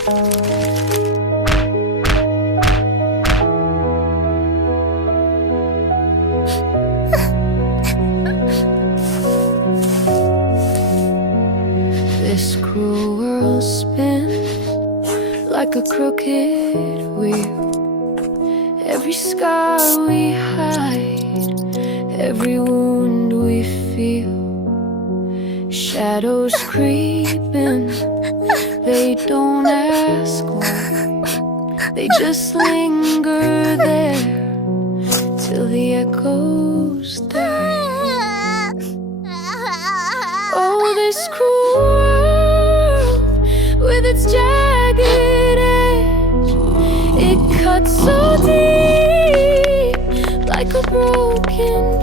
This cruel world spins like a crooked wheel. Every scar we hide, every wound we feel. Shadows creeping, they don't ask why. They just linger there till the echoes die. Oh, this cruel world with its jagged edge, it cuts so deep like a broken